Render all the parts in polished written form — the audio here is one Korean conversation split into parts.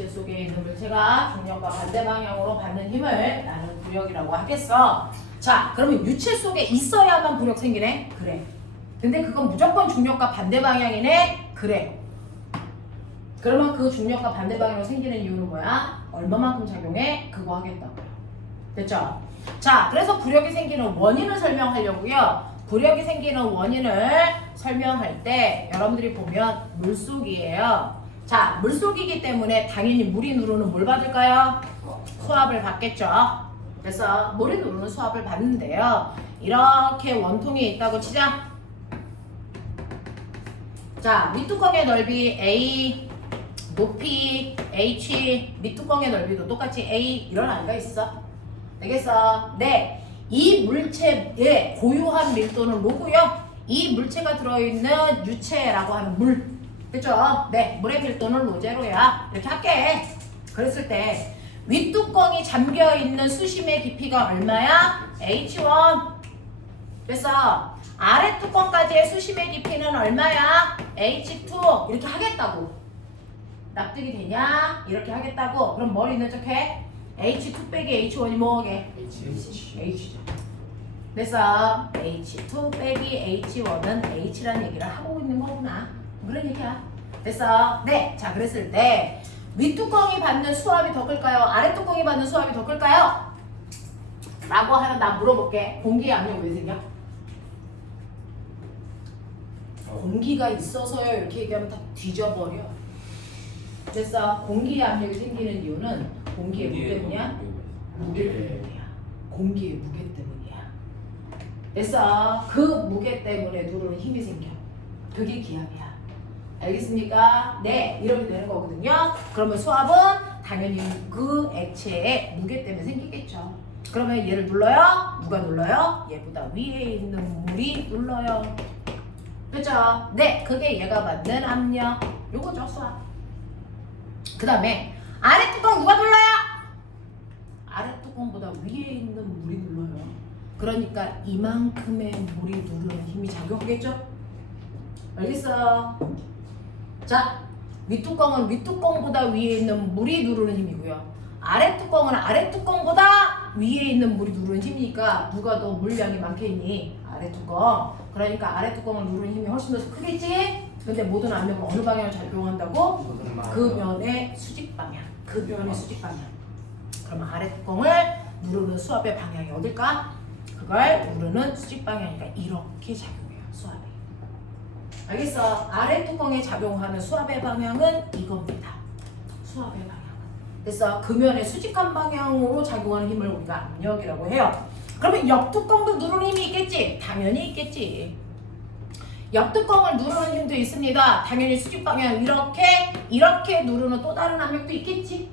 유체 속에 있는 물체가 중력과 반대 방향으로 받는 힘을 나는 부력이라고 하겠어. 자, 그러면 유체 속에 있어야만 부력 생기네? 그래. 근데 그건 무조건 중력과 반대 방향이네? 그래. 그러면 그 중력과 반대 방향으로 생기는 이유는 뭐야? 얼마만큼 작용해? 그거 하겠다고요. 됐죠? 자, 그래서 부력이 생기는 원인을 설명하려고요. 부력이 생기는 원인을 설명할 때 여러분들이 보면 물속이에요. 자, 물속이기 때문에 당연히 물이 누르는 뭘 받을까요? 수압을 받겠죠. 그래서 물이 누르는 수압을 받는데요. 이렇게 원통이 있다고 치자. 자, 밑뚜껑의 넓이 A, 높이 H, 밑뚜껑의 넓이도 똑같이 A 이런 아이가 있어. 되겠어? 네. 이 물체의 고유한 밀도는 로고요. 이 물체가 들어있는 유체라고 하는 물. 그죠? 네. 물의 밀도는 로제로야. 이렇게 할게. 그랬을 때 윗뚜껑이 잠겨있는 수심의 깊이가 얼마야? H1. 그래서 아래 뚜껑까지의 수심의 깊이는 얼마야? H2. 이렇게 하겠다고. 납득이 되냐? 이렇게 하겠다고. 그럼 뭘 있는 척해? H2 빼기 H1이 뭐게? H죠. 그래서 H2 빼기 H1은 H라는 얘기를 하고 있는 거구나. 그런 얘기야. 됐어? 네. 자, 그랬을 때 윗뚜껑이 받는 수압이 더 클까요? 아랫뚜껑이 받는 수압이 더 클까요? 라고 하면 나 물어볼게. 공기 압력 왜 생겨? 공기가 있어서요. 이렇게 얘기하면 다 뒤져버려. 그래서 공기 압력이 생기는 이유는 공기의 무게 때문이야? 무게 때문이야. 공기의 무게 때문이야. 그래서 그 무게 때문에 누르는 힘이 생겨. 그게 기압이야. 알겠습니까? 네, 이렇게 되는 거거든요. 그러면 수압은 당연히 그 액체의 무게 때문에 생기겠죠. 그러면 얘를 눌러요? 누가 눌러요? 얘보다 위에 있는 물이 눌러요. 그렇죠? 네, 그게 얘가 받는 압력. 요거죠, 수압. 그 다음에 아래 뚜껑 누가 눌러요? 아래 뚜껑보다 위에 있는 물이 눌러요. 그러니까 이만큼의 물이 누르는 힘이 작용하겠죠? 알겠어? 자, 윗뚜껑은 윗뚜껑보다 위에 있는 물이 누르는 힘이고요. 아래 뚜껑은 아래 뚜껑보다 위에 있는 물이 누르는 힘이니까 누가 더 물량이 많겠니? 아래 뚜껑. 그러니까 아래 뚜껑을 누르는 힘이 훨씬 더 크겠지? 근데 모든 압력은 어느 방향으로 작용한다고? 그 면의 수직 방향. 그 면의 수직 방향. 그럼 아래 뚜껑을 누르는 수압의 방향이 어딜까? 그걸 누르는 수직 방향이니까 이렇게 작용해요. 수압이. 알겠어? 아래 뚜껑에 작용하는 수압의 방향은 이겁니다. 수압의 방향은. 그래서 그 면의 수직한 방향으로 작용하는 힘을 우리가 압력이라고 해요. 그러면 옆 뚜껑도 누르는 힘이 있겠지? 당연히 있겠지. 옆 뚜껑을 누르는 힘도 있습니다. 당연히 수직 방향 이렇게 누르는 또 다른 압력도 있겠지?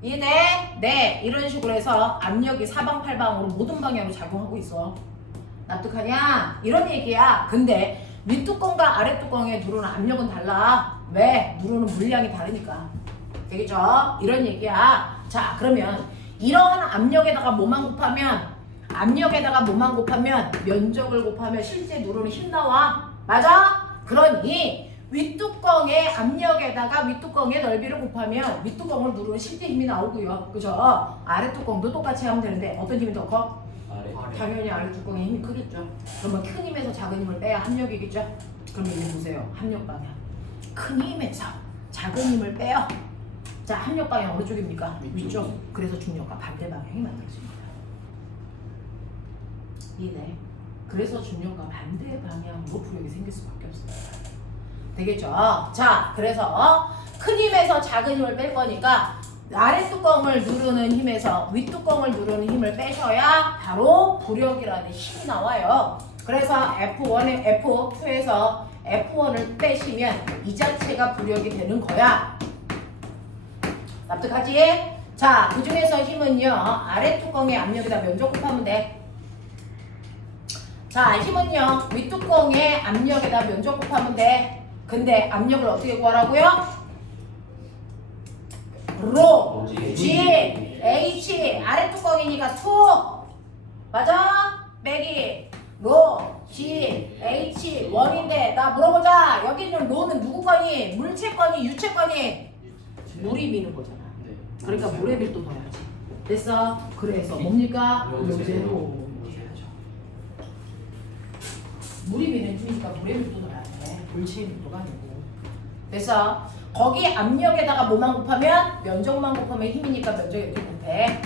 이해돼? 네, 이런 식으로 해서 압력이 사방팔방으로 모든 방향으로 작용하고 있어. 납득하냐? 이런 얘기야. 근데 윗뚜껑과 아랫뚜껑에 누르는 압력은 달라. 왜? 누르는 물량이 다르니까. 되겠죠? 이런 얘기야. 자, 그러면 이러한 압력에다가 뭐만 곱하면 면적을 곱하면 실제 누르는 힘 나와. 맞아? 그러니 윗뚜껑의 압력에다가 윗뚜껑의 넓이를 곱하면 윗뚜껑을 누르는 실제 힘이 나오고요. 그죠? 아랫뚜껑도 똑같이 하면 되는데 어떤 힘이 더 커? 당연히 아랫뚜껑의 힘이 크겠죠. 그러면 큰 힘에서 작은 힘을 빼야 합력이겠죠? 그럼 여기 보세요. 합력 방향. 큰 힘에서 작은 힘을 빼요. 자, 합력 방향 어느 쪽입니까? 위쪽. 그래서 중력과 반대 방향이 만들어집니다. 이네. 그래서 중력과 반대 방향으로 부력이 생길 수밖에 없어요. 되겠죠? 자, 그래서 큰 힘에서 작은 힘을 뺄 거니까 아래 뚜껑을 누르는 힘에서 윗 뚜껑을 누르는 힘을 빼셔야 바로 부력이라는 힘이 나와요. 그래서 F1에 F2에서 F1을 빼시면 이 자체가 부력이 되는 거야. 납득하지? 자, 그 중에서 힘은요, 아래 뚜껑의 압력에다 면적 곱하면 돼. 자, 힘은요, 윗뚜껑의 압력에다 면적 곱하면 돼. 근데 압력을 어떻게 구하라고요? 로, G, H, 아래 뚜껑이니까 2. 맞아? 빼기 로, G, H, 1인데 나 물어보자. 여기 있는 로는 누구 거니? 물체 거니? 유체 거니? 물이 미는 거잖아. 그러니까 물의 밀도 넣어야지. 됐어? 그래서 뭡니까? 로제로 해야죠. 물이 미는 중이니까 물의 밀도 넣어야 돼. 물체의 밀도가 아니고. 됐어? 거기 압력에다가 뭐만 곱하면? 면적만 곱하면 힘이니까 면적이 이렇게 곱해.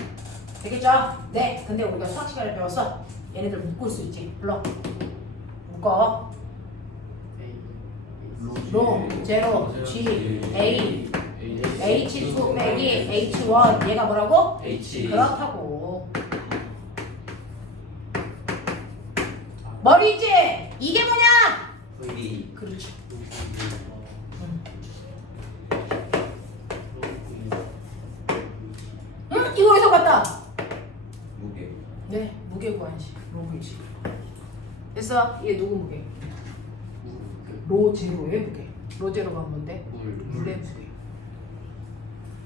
되겠죠? 네. 근데 우리가 수학 시간에 배웠어. 얘네들 묶을 수 있지. 불러. 묶어. 로, 제로, G, A, H2 빼기 H1. 얘가 뭐라고? H. 그렇다고. 머리지? 이게 뭐냐? V. 그렇지. 응? 이거 어디서 봤다? 무게. 네, 무게 구한식. 로그지. 됐어? 얘 누구 무게? 로 제로의 무게. 로 제로가 뭔데? 물의 무게.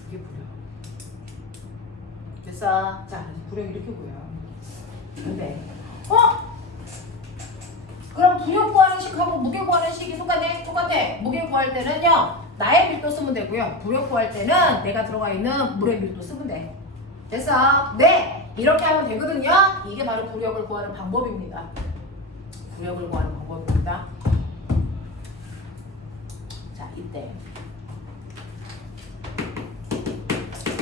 이게 부력. 됐어? 자, 부력 이렇게 보여. 근데 그럼 부력 구하는 식하고 무게 구하는 식이 똑같네? 똑같아. 무게 구할 때는요, 나의 밀도 쓰면 되고요. 부력 구할 때는 내가 들어가 있는 물의 밀도 쓰면 돼. 됐어? 네! 이렇게 하면 되거든요. 이게 바로 부력을 구하는 방법입니다. 부력을 구하는 방법입니다. 자, 이때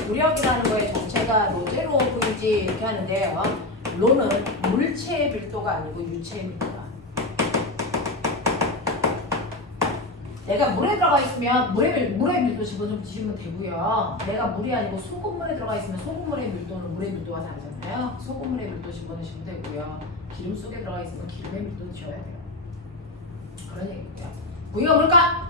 부력이라는 거의 정체가 로제로 V지 이렇게 하는데요. 로는 물체의 밀도가 아니고 유체의 밀도가. 내가 물에 들어가 있으면 물의 밀도 집어주시면 되고요. 내가 물이 아니고 소금물에 들어가 있으면 소금물의 밀도는 물의 밀도가 다르잖아요. 소금물의 밀도 집어넣으시면 되고요. 기름 속에 들어가 있으면 기름의 밀도 지어야 돼요. 그런 얘기고요. V가 뭘까?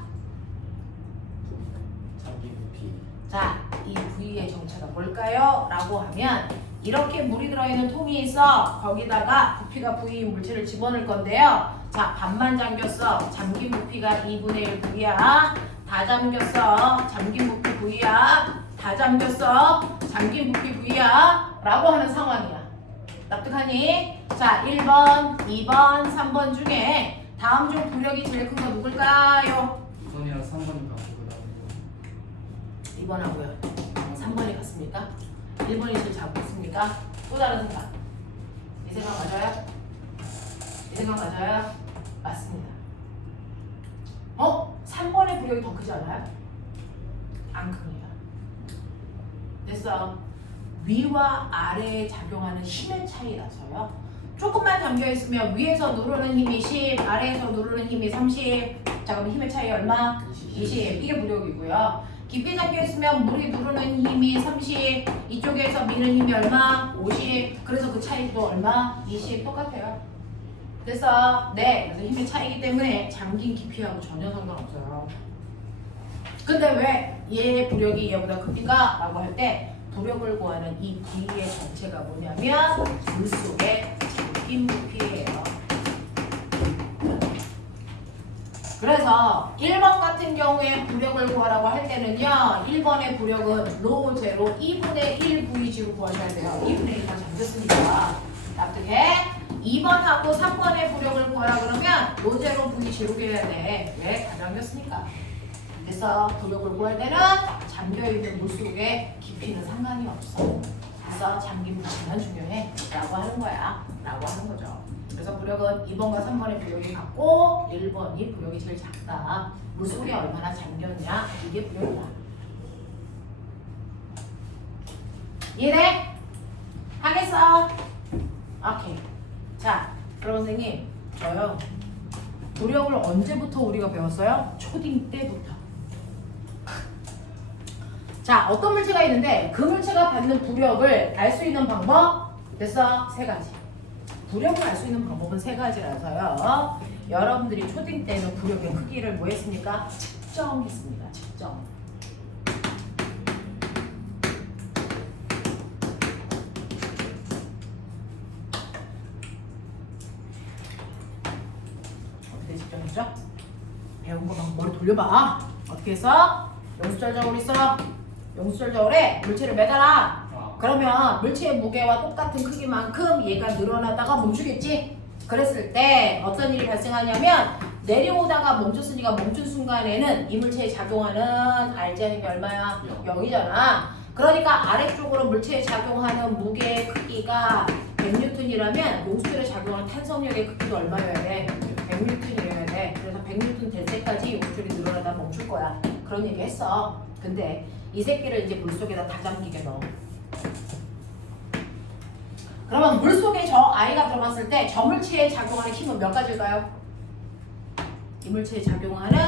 자기 부피. 자, 이 V의 정체가 뭘까요? 라고 하면 이렇게 물이 들어있는 통이 있어. 거기다가 부피가 V인 물체를 집어넣을 건데요. 자, 반만 잠겼어. 잠긴 부피가 2분의 1 V야. 다 잠겼어. 잠긴 부피 V야. 다 잠겼어. 잠긴 부피 V야. 라고 하는 상황이야. 납득하니? 자, 1번, 2번, 3번 중에 다음 중 부력이 제일 큰 거 누굴까요? 2번이랑 3번이 바꾸고 나오고. 2번하고요. 3번이 같습니까? 1번이 제일 작고 있습니까? 또 다른 생각. 이 생각 맞아요? 이 생각 맞아요? 맞습니다. 3번의 부력이 더 크지 않아요? 안 큽니다. 됐어. 위와 아래에 작용하는 힘의 차이라서요. 조금만 잠겨있으면 위에서 누르는 힘이 10, 아래에서 누르는 힘이 30. 자, 그럼 힘의 차이 얼마? 20. 이게 부력이고요. 깊이 잠겨있으면 물이 누르는 힘이 30, 이쪽에서 미는 힘이 얼마? 50. 그래서 그 차이도 얼마? 20. 똑같아요. 그래서 네, 그래서 힘의 차이기 때문에 잠긴 깊이하고 전혀 상관없어요. 근데 왜 얘의 부력이 얘보다 큽니까? 라고 할 때 부력을 구하는 이 V의 정체가 뭐냐면 물속의 잠긴 부피예요. 그래서 1번 같은 경우에 부력을 구하라고 할 때는요, 1번의 부력은 로 제로 2분의 1 Vg로 구하셔야 돼요. 2분의 1만 잠겼으니까. 납득해? 2번하고 3번의 부력을 구하라 그러면 로 제로 Vg로 해야 돼. 왜? 다 잠겼으니까. 그래서 부력을 구할 때는 잠겨있는 물속의 깊이는 상관이 없어. 그래서 잠긴 부피만 중요해. 라고 하는 거야. 라고 하는 거죠. 그래서 부력은 2번과 3번의 부력이 같고 1번이 부력이 제일 작다. 물속에 얼마나 잠겼냐? 이게 부력이야. 이해돼? 하겠어? 오케이. 자, 그럼 선생님 저요. 부력을 언제부터 우리가 배웠어요? 초딩 때부터. 자, 어떤 물체가 있는데 그 물체가 받는 부력을 알 수 있는 방법? 됐어? 3가지. 부력을 알 수 있는 방법은 3가지라서요. 여러분들이 초딩 때는 부력의 크기를 뭐 했습니까? 측정했습니다. 측정. 어떻게 측정했죠? 배운 거 막 머리 돌려봐. 어떻게 했어? 영수절저울 있어? 영수절저울에 물체를 매달아. 그러면 물체의 무게와 똑같은 크기만큼 얘가 늘어나다가 멈추겠지? 그랬을 때 어떤 일이 발생하냐면 내려오다가 멈췄으니까 멈춘 순간에는 이 물체에 작용하는 RG하는 게 얼마야? 0이잖아. 그러니까 아래쪽으로 물체에 작용하는 무게의 크기가 100N이라면 용수철에 작용하는 탄성력의 크기도 얼마여야 돼? 100N이어야 돼. 그래서 100N 될 때까지 용수철이 늘어나다 멈출 거야. 그런 얘기 했어. 근데 이 새끼를 이제 물속에다 다 잠기게 넣어. 그러면 물속에 저 아이가 들어갔을 때 저 물체에 작용하는 힘은 몇 가지일까요? 이 물체에 작용하는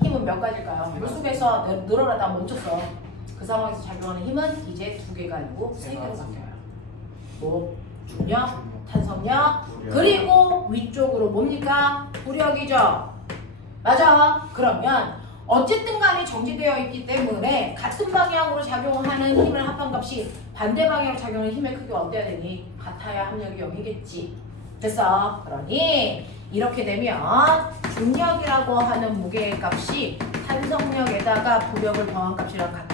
힘은 몇 가지일까요? 물속에서 늘어나다 멈췄어. 그 상황에서 작용하는 힘은 이제 2개가 아니고 3개로 바뀌어요. 뭐? 중력, 탄성력, 그리고 위쪽으로 뭡니까? 부력이죠. 맞아. 그러면 어쨌든 간에 정지되어 있기 때문에 같은 방향으로 작용하는 힘의 합한값이 반대 방향으로 작용하는 힘의 크기가 어때야 되니? 같아야 합력이 0이겠지. 됐어. 그러니 이렇게 되면 중력이라고 하는 무게의 값이 탄성력에다가 부력을 더한 값이랑 같아.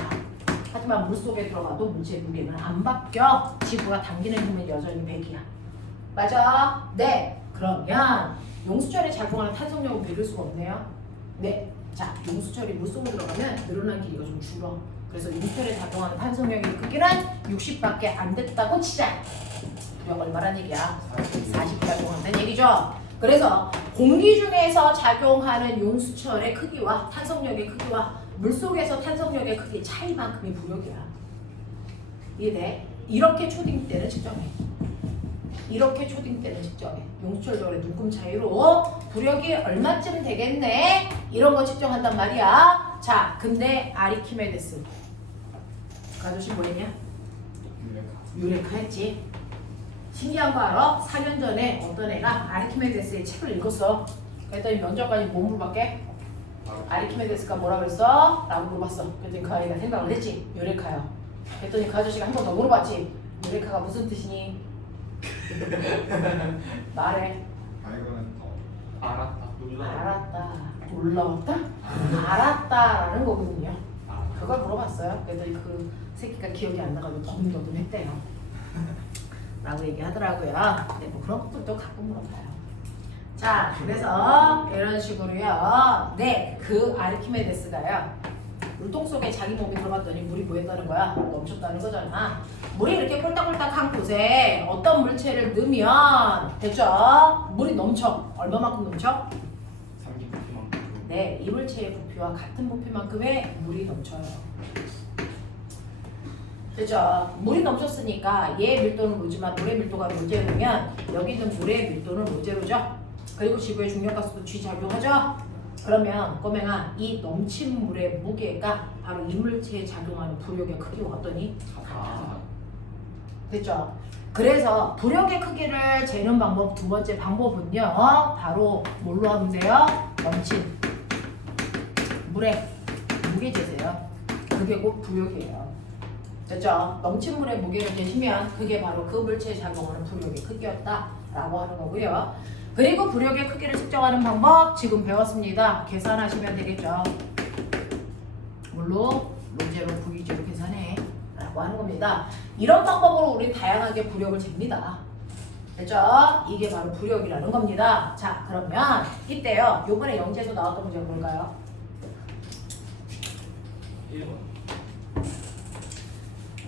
하지만 물속에 들어가도 물체의 무게는 안 바뀌어. 지구가 당기는 힘은 여전히 100이야. 맞아? 네. 그러면 용수철에 작용하는 탄성력은 미룰 수가 없네요. 네. 자, 용수철이 물속으로 들어가면 늘어난 길이가 좀 줄어. 그래서 용수철에 작용하는 탄성력의 크기는 60밖에 안 됐다고 치자. 부력 얼마란 얘기야? 40 작용한다는 얘기죠. 그래서 공기 중에서 작용하는 용수철의 크기와 탄성력의 크기와 물속에서 탄성력의 크기 차이만큼이 부력이야. 이해돼? 이렇게 초딩 때는 측정해. 이렇게 초딩 때는 측정해. 용수철적으로 눈금 차이로 부력이 얼마쯤 되겠네? 이런 거 측정한단 말이야. 자, 근데 아리키메데스 그 아저씨 뭐했냐? 유레카 했지. 신기한 거 알아? 4년 전에 어떤 애가 아리키메데스의 책을 읽었어. 그랬더니 면접관이 뭐 물어봤게? 아리키메데스가 뭐라 그랬어? 라고 물어봤어. 그랬더니 그 아이가 생각을 했지. 유레카요. 그랬더니 그 아저씨가 한 번 더 물어봤지. 유레카가 무슨 뜻이니? 말해. 알았다. 알았다. 놀라웠다? 알았다라는 거거든요. 그걸 물어봤어요. 그랬더니 그 새끼가 기억이 안 나가지고 더듬더듬 했대요. 라고 얘기하더라고요. 근데 뭐 그런 것들도 가끔 물어봐요. 자, 그래서 이런 식으로요. 네, 그 아르키메데스가요. 물통 속에 자기 몸이 들어갔더니 물이 뭐 했다는 거야? 멈췄다는 거잖아. 물이 이렇게 꼴딱꼴딱한 곳에 어떤 물체를 넣으면 됐죠? 물이 넘쳐. 얼마만큼 넘쳐? 30부피만큼. 네, 이 물체의 부피와 같은 부피만큼의 물이 넘쳐요. 그죠? 물이 넘쳤으니까 얘의 밀도는 뭐지만 물의 밀도가 로제로면 여기 있는 물의 밀도는 로제로죠. 그리고 지구의 중력가속도 G 작용하죠. 그러면 꼬맹아, 이 넘친 물의 무게가 바로 이 물체에 작용하는 부력의 크기와 어떠니? 같아. 됐죠? 그래서 부력의 크기를 재는 방법 두 번째 방법은요. 바로 뭘로 하면 돼요? 넘친 물의 무게 재세요. 그게 곧 부력이에요. 됐죠? 넘친 물의 무게를 재시면 그게 바로 그 물체에 작용하는 부력의 크기였다라고 하는 거고요. 그리고 부력의 크기를 측정하는 방법 지금 배웠습니다. 계산하시면 되겠죠. 물로 로제로 V제로 계산해 라고 하는 겁니다. 이런 방법으로 우리 다양하게 부력을 잽니다. 됐죠? 이게 바로 부력이라는 겁니다. 자, 그러면 이때요. 요번에 영재에서 나왔던 문제가 뭘까요? 1번.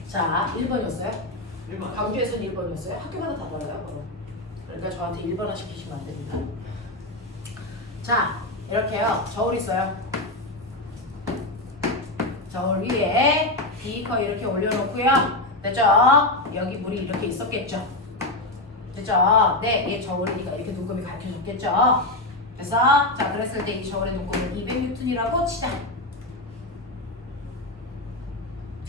자, 1번이었어요? 1번. 광주에서는 1번이었어요? 학교마다 다 달라요, 그럼. 그러니까 저한테 1번화 시키시면 안 됩니다. 자, 이렇게요. 저울 있어요. 저울 위에 비커 이렇게 올려놓고요. 됐죠? 여기 물이 이렇게 있었겠죠? 됐죠? 네, 얘 저울이니까 이렇게 눈금이 가르쳐줬겠죠? 그래서 자, 그랬을 때 이 저울의 눈금은 200N이라고 치자.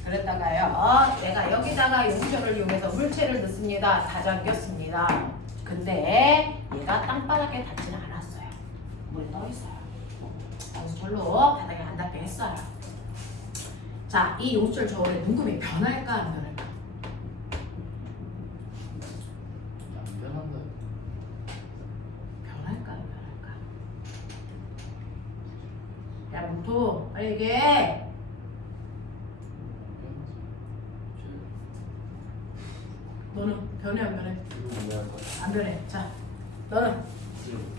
그랬다가요, 내가 여기다가 용접을 이용해서 물체를 넣습니다. 다 잠겼습니다. 근데 얘가 땅바닥에 닿지는 않았어요. 물에 떠있어요. 용수철로 바닥에 안 닿게 했어요. 자, 이 용수철 저울의 눈금이 변할까 안 변할까? 안 변한다. 변할까 안 변할까? 야, 뭉토 빨리 얘기해. 너는 변해 안 변해? 안 변해. 자, 너는?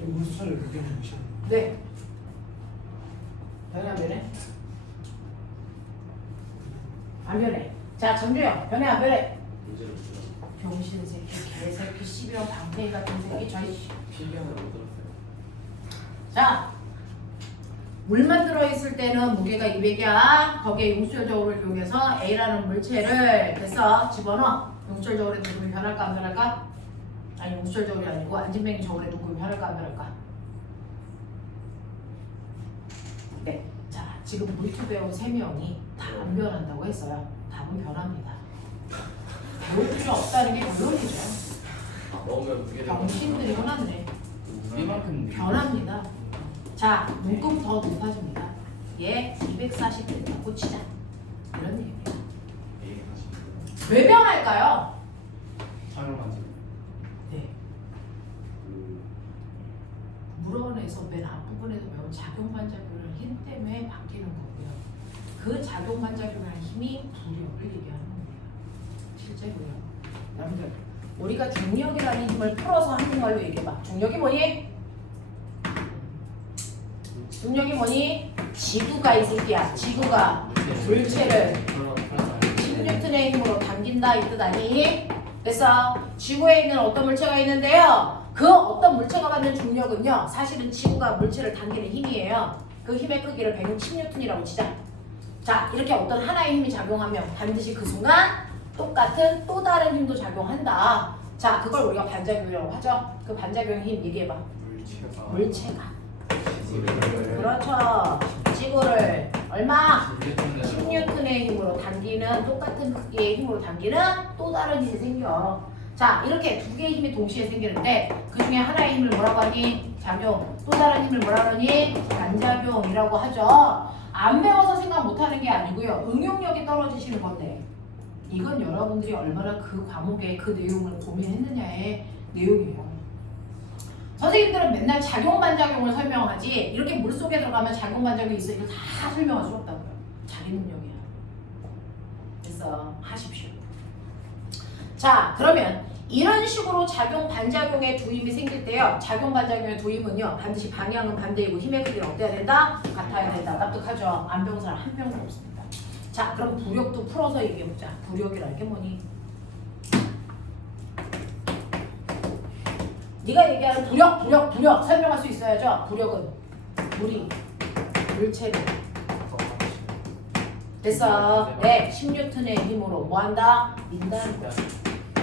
용수철을 그렇게 보시는 네. 변해 안 변해? 안 변해. 자, 정주영 변해 안 변해? 문제를 풀어. 병신 새끼, 개새끼, 12원 방패이 같은 새끼, 저희. 필기하는 못 들었어요. 자, 물만 들어있을 때는 무게가 200이야. 거기에 용수절저울을 이용해서 A라는 물체를 됐어 집어넣어. 용수절저울에 녹음이 변할까 안 변할까? 아니 용수절저울이 아니고 안진뱅이 저울에 녹음이 변할까 안 변할까? 네. 자, 지금 물투 배운 3명이 다 안 변한다고 했어요. 답은 변합니다. 배울 필요 없다는 게 결론이죠. 넣으면 그게 병신들이 혼났네. 우리만큼 변합니다. 자, 눈금 더 높아집니다. 얘 240 된다고 치자. 이런 얘기입니다. 왜 변할까요? 사용하지. 네. 물원에서 맨 앞부분에서 배운 작용반작용이라는 힘 때문에 바뀌는 거고요. 그 작용반작용이라는 힘이 부력을 얘기하는 겁니다. 실제로요. 여러분들, 우리가 중력이라는 힘을 풀어서 한국말로 얘기해봐. 중력이 뭐니? 중력이 뭐니? 지구가 이 새끼야. 지구가 물체를 10N의 힘으로 당긴다 이 뜻 아니? 그래서 지구에 있는 어떤 물체가 있는데요. 그 어떤 물체가 받는 중력은요. 사실은 지구가 물체를 당기는 힘이에요. 그 힘의 크기를 160N이라고 치자. 자, 이렇게 어떤 하나의 힘이 작용하면 반드시 그 순간 똑같은 또 다른 힘도 작용한다. 자, 그걸 우리가 반작용이라고 하죠. 그 반작용 힘 얘기해봐. 물체가. 그렇죠. 지구를 얼마? 10N의 힘으로 당기는 똑같은 크기의 힘으로 당기는 또 다른 힘이 생겨. 자, 이렇게 두 개의 힘이 동시에 생기는데 그 중에 하나의 힘을 뭐라고 하니? 작용. 또 다른 힘을 뭐라고 하니? 반작용이라고 하죠. 안 배워서 생각 못하는 게 아니고요. 응용력이 떨어지시는 건데 이건 여러분들이 얼마나 그 과목의 그 내용을 고민했느냐의 내용이에요. 선생님들은 맨날 작용반작용을 설명하지 이렇게 물속에 들어가면 작용반작용이 있어 이거 다 설명할 수 없다고요. 자기 능력이야. 그래서 하십시오. 자, 그러면 이런 식으로 작용반작용의 두 힘이 생길 때요. 작용반작용의 두 힘은요. 반드시 방향은 반대이고 힘의 크기는 어때야 된다? 같아야 된다. 납득하죠? 안 배운 사람 한 명도 없습니다. 자, 그럼 부력도 풀어서 얘기해보자. 부력이라는 게 뭐니? 네가 얘기하는 부력 설명할 수 있어야죠. 부력은 물이 물체를 됐어. 네, 10N의 힘으로 뭐한다? 민다는 거야.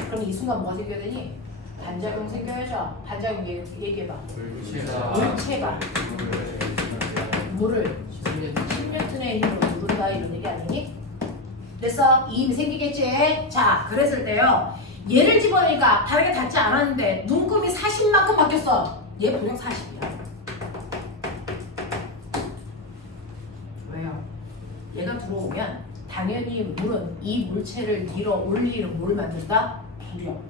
그럼 이 순간 뭐가 생겨야 되니? 반작용 생겨야죠. 반작용 얘기해봐. 물체가 물을 10N의 힘으로 누른다 이런 얘기 아니니? 됐어? 이 힘이 생기겠지? 자, 그랬을 때요. 얘를 집어넣으니까 다르게 닿지 않았는데 눈금이 40만큼 바뀌었어. 얘 부력 40이야. 왜요? 얘가 들어오면 당연히 물은 이 물체를 밀어 올리는 뭘 만든다? 부력.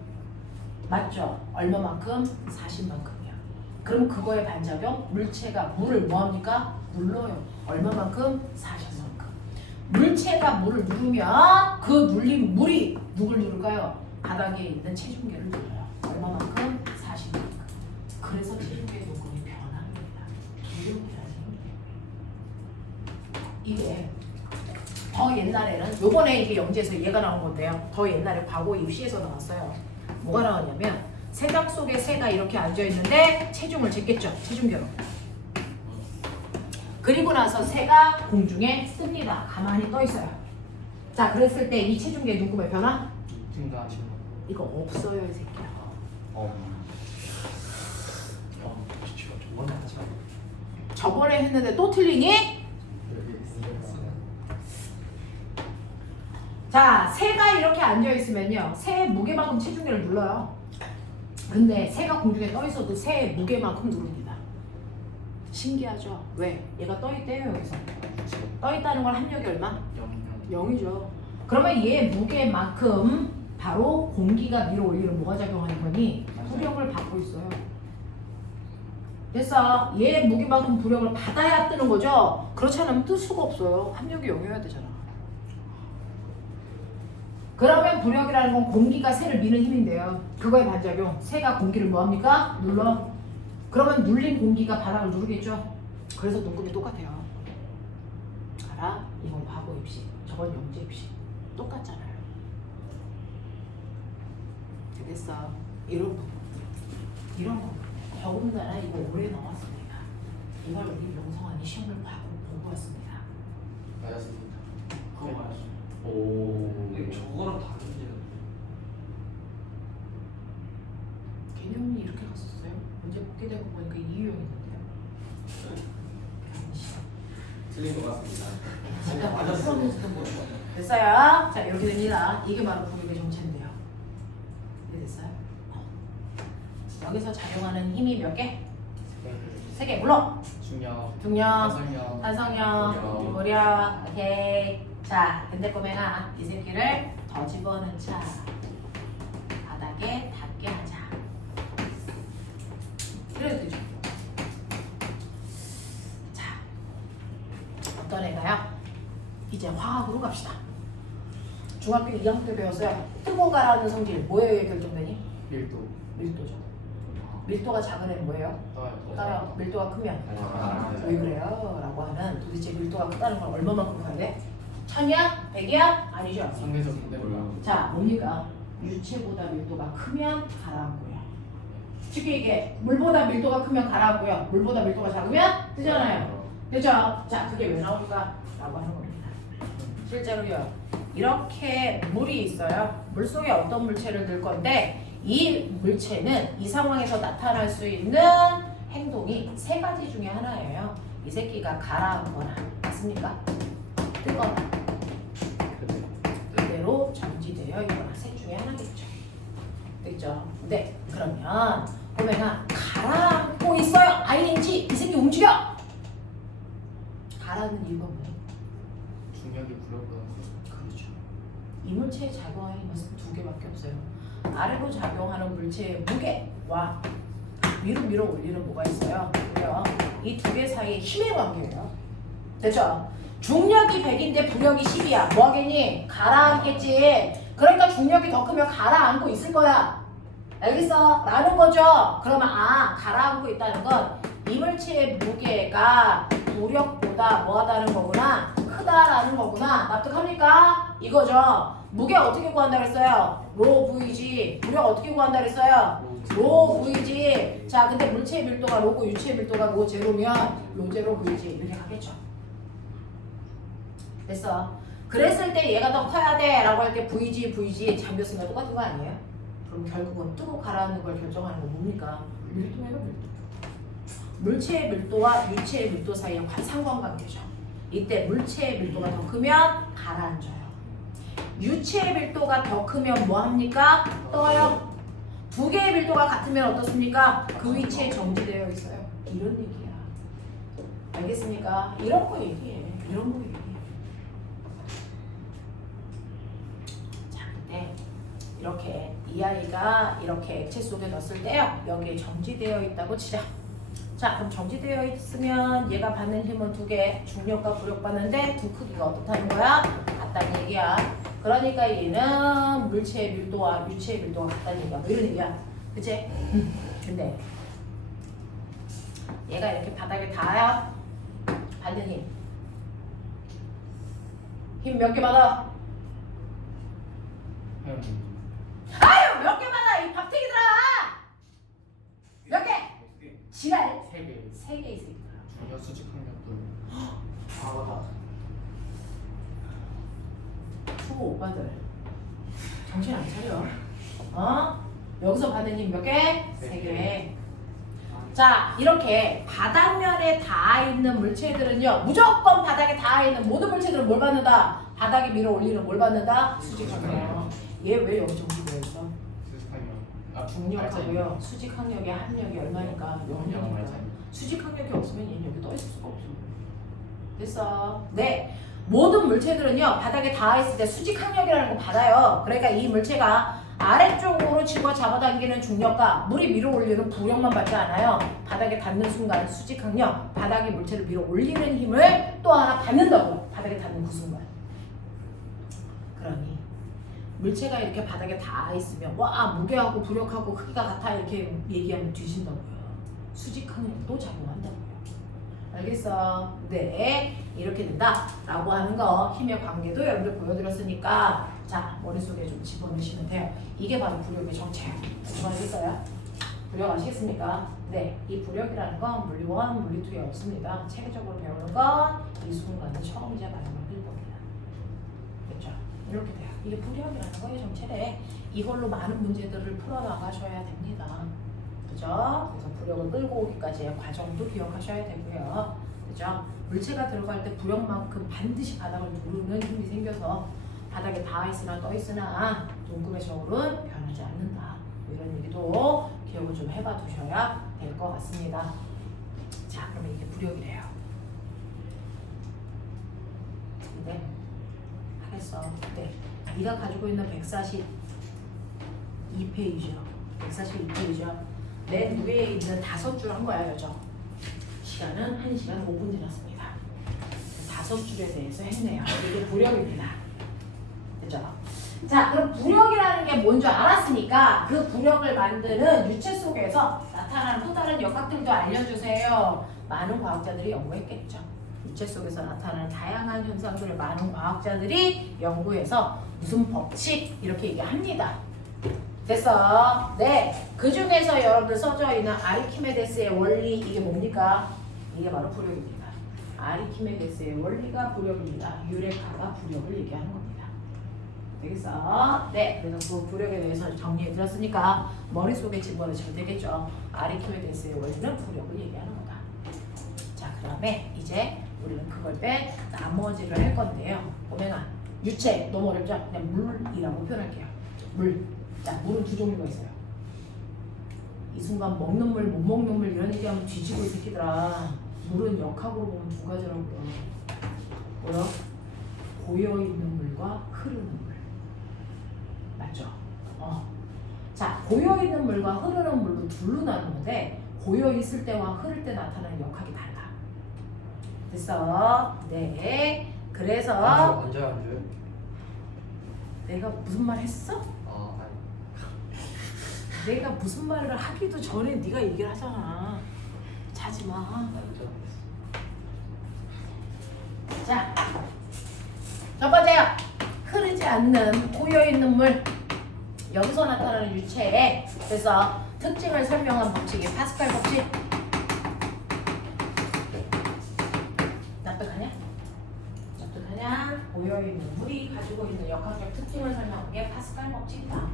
맞죠? 얼마만큼? 40만큼이야. 그럼 그거의 반작용? 물체가 물을 뭐합니까? 눌러요. 얼마만큼? 40만큼. 물체가 물을 누르면 그 눌린 물이 누굴 누를까요? 바닥에 있는 체중계를 눌러요. 얼마만큼? 40만큼. 그래서 체중계의 녹음이 변합니다. 부력이라는 게. 이게 더 옛날에는 요번에 이게 영재에서 얘가 나온 건데요. 더 옛날에 과거 입시에서 나왔어요. 뭐가 나왔냐면 새장 속에 새가 이렇게 앉아 있는데 체중을 쟀겠죠. 체중계로. 그리고 나서 새가 공중에 씁니다. 가만히 떠 있어요. 자, 그랬을 때 이 체중계의 녹음의 변화? 증가하시는 거. 이거 없어요, 이 새끼야. 저번에 했는데 또 틀리니? 자, 새가 이렇게 앉아있으면요. 새의 무게만큼 체중계를 눌러요. 근데 새가 공중에 떠있어도 새의 무게만큼 누릅니다. 신기하죠? 왜? 얘가 떠있대요, 여기서. 떠있다는 건 합력이 얼마? 0이죠. 그러면 얘 무게만큼 바로 공기가 밀어 올리는 뭐가 작용하는 거니? 부력을 받고 있어요. 됐어. 얘 무게만큼 부력을 받아야 뜨는 거죠? 그렇지 않으면 뜰 수가 없어요. 합력이 0이어야 되잖아. 그러면 부력이라는 건 공기가 새를 미는 힘인데요. 그거의 반작용. 새가 공기를 뭐합니까? 눌러. 그러면 눌린 공기가 바닥을 누르겠죠? 그래서 눈금이 똑같아요. 알아? 이건 과거 입시. 저건 영재 입시. 똑같잖아요. 됐어. 이런 거 더군다나 이거 오래 나왔습니다. 이걸 우리 명성환이 시험을 보고 왔습니다. 맞았습니다. 그거 맞았어. 오. 근데 저거랑 다른데. 개념이 이렇게 갔었어요. 문제 보게 되고 보니까 이유형이던데요. 틀린 것 같습니다. 잠깐 풀어보면서도 모르고 됐어요. 자 이렇게 됩니다. 이게 바로 부력의 정체인데요. 이해 됐어요? 여기서 작용하는 힘이 몇 개? 세 개. 물론 중력, 중력, 탄성력, 탄성력, 고력. 오케이. 자 근데 꼬맹아 이 새끼를 더 집어넣자. 바닥에 닿게 하자. 이래도 되죠. 자 어떤 애가요? 이제 화학으로 갑시다. 중학교 2학년 때 배웠어요. 뜨고 가라는 성질 뭐에 결정되니? 밀도, 밀도죠. 밀도가 작은 애는 뭐예요? 떠요. 밀도가 크면 왜 그래요? 라고 하면 도대체 밀도가 크다는 건 얼마만큼 커야 돼? 1000이야? 100이야? 아니죠. 상대적인데 몰라. 자 뭡니까? 유체보다 밀도가 크면 가라앉고요. 쉽게 얘기해. 물보다 밀도가 크면 가라앉고요. 물보다 밀도가 작으면 뜨잖아요. 그죠? 자 그게 왜 나올까? 라고 하는 겁니다. 실제로요. 이렇게 물이 있어요. 물속에 어떤 물체를 넣을 건데 이 물체는 이 상황에서 나타날 수 있는 행동이 세 가지 중에 하나예요. 이 새끼가 가라앉거나 맞습니까? 뜨거나 그대로 정지되어 있거나 셋 중에 하나겠죠. 됐죠? 네. 그러면 꼬맹아 가라앉고 있어요. ing 이 새끼 움직여. 가라앉는 이유가 뭐예요? 중력이 부력보다 그렇죠. 이 물체에 작용하는 것은 두 개밖에 없어요. 아래로 작용하는 물체의 무게와 위로 밀어 올리는 뭐가 있어요? 이 두 개 사이의 힘의 관계예요. 됐죠? 중력이 100인데 부력이 10이야. 뭐 하겠니? 가라앉겠지. 그러니까 중력이 더 크면 가라앉고 있을 거야. 알겠어? 라는 거죠. 그러면 가라앉고 있다는 건 이 물체의 무게가 부력보다 뭐하다는 거구나? 크다라는 거구나. 납득합니까? 이거죠. 무게 어떻게 구한다 그랬어요? 로 Vg. 부력 어떻게 구한다 그랬어요? 로 Vg. 자, 근데 물체의 밀도가 로고 유체의 밀도가 로 제로면 로 제로 Vg 이렇게 가겠죠. 됐어. 그랬을 때 얘가 더 커야 돼 라고 할 때 VG 잠겼으면 똑같은 거 아니에요? 그럼 결국은 뜨고 가라앉는 걸 결정하는 건 뭡니까? 밀도예요, 밀도. 물체의 밀도와 유체의 밀도 사이의 상관관계죠. 이때 물체의 밀도가 더 크면 가라앉아요. 유체의 밀도가 더 크면 뭐합니까? 떠요. 두 개의 밀도가 같으면 어떻습니까? 그 위치에 정지되어 있어요. 이런 얘기야. 알겠습니까? 이런 거 얘기해. 이런 거 얘기해. 자, 근데 이렇게 이 아이가 이렇게 액체 속에 넣었을 때요. 여기에 정지되어 있다고 치자. 자, 그럼 정지되어 있으면 얘가 받는 힘은 두 개, 중력과 부력 받는데 두 크기가 어떻다는 거야? 같다는 얘기야. 그러니까 얘는 물체의 밀도와 유체의 밀도가 같다는 얘기야. 뭐 이런 얘기야. 그치? 근데 얘가 이렇게 바닥에 닿아요. 받는 힘. 힘 몇 개 받아? 아유! 몇 개 받아! 이 밥탱이들아! 몇 개? 지랄! 3개. 3개 이 새끼들아. 중력 수직 항력도 맞다. 초보 오빠들 정신 안 차려. 여기서 받는 힘 몇 개? 3개. 자, 이렇게 바닥면에 닿아 있는 물체들은요, 무조건 바닥에 닿아 있는 모든 물체들은 뭘 받는다? 바닥에 밀어 올리는 뭘 받는다? 수직항력. 얘 왜 여기 정지되어 있어? 수직 항력. 중력하고요. 수직항력의 합력이 얼마니까? 0이니까. 수직항력이 없으면 얘는 여기 떠 있을 수가 없어. 됐어. 네. 모든 물체들은요, 바닥에 닿아 있을 때 수직항력이라는 거 받아요. 그러니까 이 물체가 아래쪽으로 집어 잡아당기는 중력과 물이 밀어 올리는 부력만 받지 않아요. 바닥에 닿는 순간 수직항력, 바닥에 물체를 밀어 올리는 힘을 또 하나 받는다고요. 바닥에 닿는 그 순간. 그러니 물체가 이렇게 바닥에 닿아 있으면 와 무게하고 부력하고 크기가 같아 이렇게 얘기하면 뒤진다고요. 수직항력도 작용한다고요. 알겠어? 네, 이렇게 된다라고 하는 거 힘의 관계도 여러분들 보여드렸으니까 자 머릿속에 좀 집어넣으시면 돼요. 이게 바로 부력의 정체예요. 알겠어요? 부력 아시겠습니까? 네, 이 부력이라는 건 물리 1, 물리 2에 없습니다. 체계적으로 배우는 건 이 순간은 처음이자 마지막일 겁니다. 그렇죠? 이렇게 돼요. 이게 부력이라는 거의 정체래. 이걸로 많은 문제들을 풀어나가셔야 됩니다. 그죠? 그래서 부력을 끌고 오기까지의 과정도 기억하셔야 되고요. 그죠? 물체가 들어갈 때 부력만큼 반드시 바닥을 누르는 힘이 생겨서 바닥에 닿아 있으나 떠 있으나 동금의 저울은 변하지 않는다. 이런 얘기도 기억을 좀 해봐 두셔야 될 것 같습니다. 자, 그러면 이게 부력이래요. 네, 하겠어. 네, 네가 가지고 있는 142페이지요. 142페이지요. 내 위에 있는 5줄 한 거야, 여죠. 시간은 1시간 5분 지났습니다. 5줄에 대해서 했네요. 이게 부력입니다. 그죠? 자, 그럼 부력이라는 게 뭔지 알았으니까 그 부력을 만드는 유체 속에서 나타나는 또 다른 역학들도 알려주세요. 많은 과학자들이 연구했겠죠. 유체 속에서 나타나는 다양한 현상들을 많은 과학자들이 연구해서 무슨 법칙 이렇게 얘기합니다. 됐어? 네. 그 중에서 여러분들 써져 있는 아리키메데스의 원리 이게 뭡니까? 이게 바로 부력입니다. 아리키메데스의 원리가 부력입니다. 유레카가 부력을 얘기하는 겁니다. 되겠어? 네. 그래서 그 부력에 대해서 정리해 드렸으니까 머릿속에 집어넣으시면 되겠죠. 아리키메데스의 원리는 부력을 얘기하는 거다. 자, 그 다음에 이제 우리는 그걸 뺀 나머지를 할 건데요. 보면은 유체 너무 어렵죠? 그냥 물이라고 표현할게요. 물. 자, 물은 두 종류가 있어요. 이 순간 먹는 물, 못 먹는 물 이런 얘기하면 뒤지고 이 새끼들아. 물은 역학으로 보면 두 가지라고요. 뭐요? 고여있는 물과 흐르는 물. 맞죠? 자, 고여있는 물과 흐르는 물로 둘로 나누는데 고여있을 때와 흐를 때 나타나는 역학이 달라. 됐어? 네. 그래서 앉아요. 내가 무슨 말 했어? 내가 무슨 말을 하기도 전에 네가 얘기를 하잖아. 자지 마. 자, 첫 번째요. 흐르지 않는 고여있는 물. 여기서 나타나는 유체의 그래서 특징을 설명한 법칙이 파스칼 법칙. 납득하냐? 납득하냐? 고여있는 물이 가지고 있는 역학적 특징을 설명한 게 파스칼 법칙이다.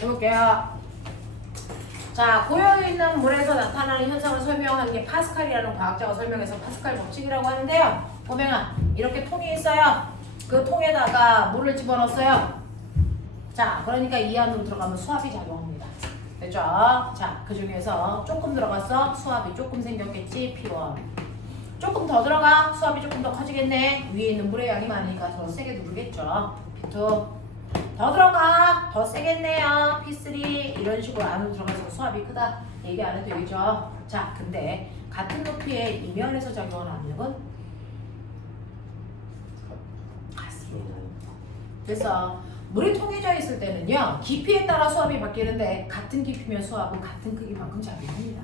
해볼게요. 자, 고여있는 물에서 나타나는 현상을 설명하는 게 파스칼이라는 과학자가 설명해서 파스칼 법칙이라고 하는데요. 보면은 이렇게 통이 있어요. 그 통에다가 물을 집어넣었어요. 자, 그러니까 이 안으로 들어가면 수압이 작용합니다. 됐죠? 자, 그 중에서 조금 들어갔어. 수압이 조금 생겼겠지. P1. 조금 더 들어가. 수압이 조금 더 커지겠네. 위에 있는 물의 양이 많으니까 더 세게 누르겠죠. P2. 더 들어가. 더 세겠네요. P3. 이런 식으로 안으로 들어가서 수압이 크다. 얘기 안 해도 되겠죠. 자, 근데 같은 높이의 이면에서 작용하는 압력은 같습니다. 그래서 물이 통해져 있을 때는요. 깊이에 따라 수압이 바뀌는데 같은 깊이면 수압은 같은 크기만큼 작용합니다.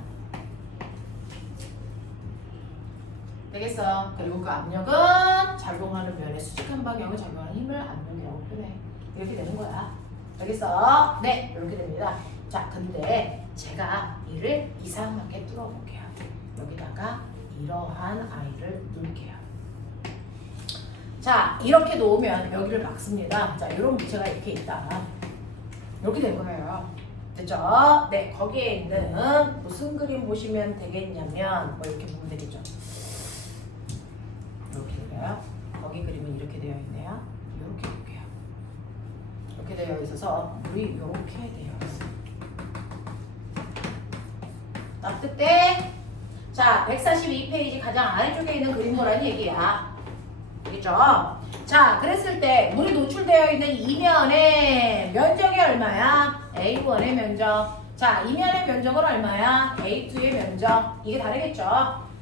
되겠어? 그리고 그 압력은 작용하는 면에 수직한 방향을 작용하는 힘을 압력이라고 표현해. 이렇게 되는 거야. 알겠어? 네, 이렇게 됩니다. 자, 근데 제가 이를 이상하게 뚫어볼게요. 여기다가 이러한 아이를 놓을게요. 자, 이렇게 놓으면 여기를 막습니다. 자, 이런 물체가 이렇게 있다. 이렇게 된 거예요. 됐죠? 네, 거기에 있는 무슨 그림 보시면 되겠냐면 뭐 이렇게 보면 되겠죠. 이렇게 돼요. 거기 그림은 이렇게 되어 있네요. 이렇게 볼게요. 이렇게 되어 있어서 물이 이렇게 되어 있어요. 납득돼? 자, 142페이지 가장 아래쪽에 있는 그림 보라는 얘기야. 알겠죠? 자, 그랬을 때 물이 노출되어 있는 이면의 면적이 얼마야? A1의 면적. 자, 이면의 면적은 얼마야? A2의 면적. 이게 다르겠죠?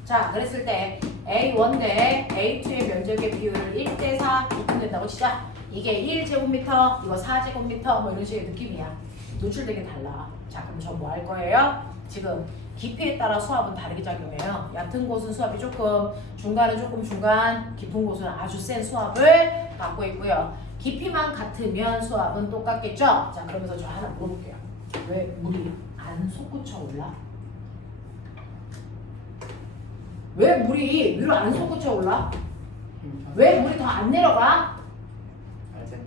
자, 그랬을 때 A1 대 A2의 면적의 비율을 1대4 이렇게 된다고 치자. 이게 1제곱미터, 이거 4제곱미터 뭐 이런 식의 느낌이야. 노출되게 달라. 자, 그럼 저 뭐 할 거예요? 지금 깊이에 따라 수압은 다르게 작용해요. 얕은 곳은 수압이 조금, 중간은 조금 중간, 깊은 곳은 아주 센 수압을 받고 있고요. 깊이만 같으면 수압은 똑같겠죠? 자, 그러면서 저 하나 물어볼게요. 왜 물이 안 솟구쳐 올라? 왜 물이 위로 안 솟구쳐 올라? 왜 물이 더 안 내려가? 알잖요.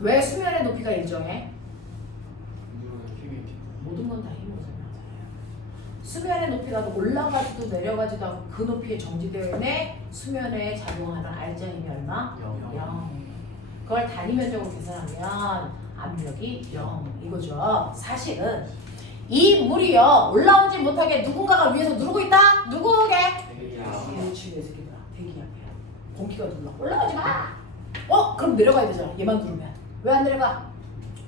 왜 수면의 높이가 일정해? 힘이 모든 건 다 힘으로 설명하잖아요. 수면의 높이가 올라가지도 내려가지도 않고 그 높이에 정지되어 있는 수면에 작용하는 알자 힘이 얼마? 0. 그걸 단위 면적으로 계산하면 압력이 0 이거죠. 사실은 이 물이요 올라오지 못하게 누군가가 위에서 누르고 있다? 누구게? 그렇지 내 새끼들아 대기야. 공기가 눌러 올라가지 마. 그럼 내려가야 되잖아. 얘만 누르면 왜 안 내려가?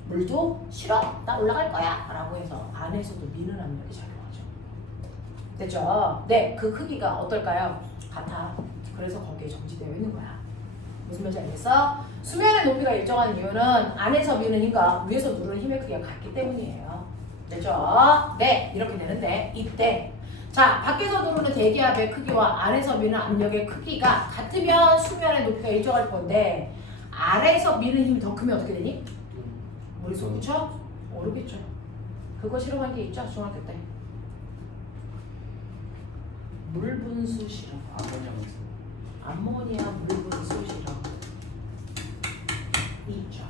물도 싫어 나 올라갈 거야 라고 해서 안에서도 미는 압력이 작용하죠. 됐죠? 네, 그 크기가 어떨까요? 같아. 그래서 거기에 정지되어 있는 거야. 무슨 말인지 알겠어? 수면의 높이가 일정한 이유는 안에서 미는 힘과 위에서 누르는 힘의 크기가 같기 때문이에요. 됐죠? 네, 이렇게 되는데 이때 자, 밖에서 누르는 대기압의 크기와 안에서 미는 압력의 크기가 같으면 수면의 높이가 일정할 건데 아래에서 미는 힘이 더 크면 어떻게 되니? 물이 솟구쳐? 오르겠죠. 그거 실험한 게 있죠? 중학교 때. 물 분수 실험. 암모니아 물 분수 실험. 있죠.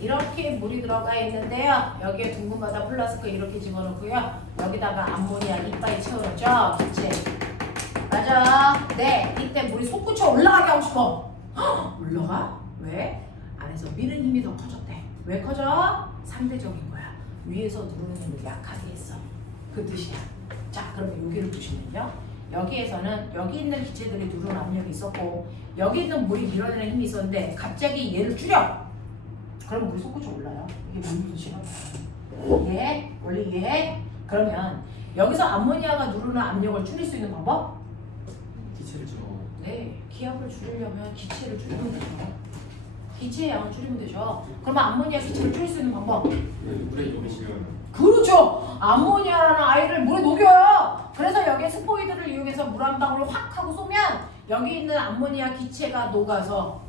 이렇게 물이 들어가 있는데요. 여기에 둥근바다 플라스크 이렇게 집어넣고요. 여기다가 암모니아 이빨 채워넣죠. 그치? 맞아. 네, 이때 물이 솟구쳐 올라가게 하고 싶어. 올라가? 왜? 안에서 미는 힘이 더 커졌대. 왜 커져? 상대적인 거야. 위에서 누르는 힘을 약하게 했어. 그 뜻이야. 자, 그러면 여기를 보시면요. 여기에서는 여기 있는 기체들이 누르는 압력이 있었고 여기 있는 물이 밀어내는 힘이 있었는데 갑자기 얘를 줄여. 그럼 물이 솟구쳐 올라요. 이게 물이 싫어. 예? 원래 이해해? 그러면 여기서 암모니아가 누르는 압력을 줄일 수 있는 방법? 기체를 줄여. 네, 기압을 줄이려면 기체를 줄이면 되죠. 기체의 양을 줄이면 되죠. 그러면 암모니아 기체를 줄일 수 있는 방법? 물에 녹이시면. 그렇죠. 암모니아라는 아이를 물에 녹여요. 그래서 여기에 스포이드를 이용해서 물 한 방울을 확 하고 쏘면 여기 있는 암모니아 기체가 녹아서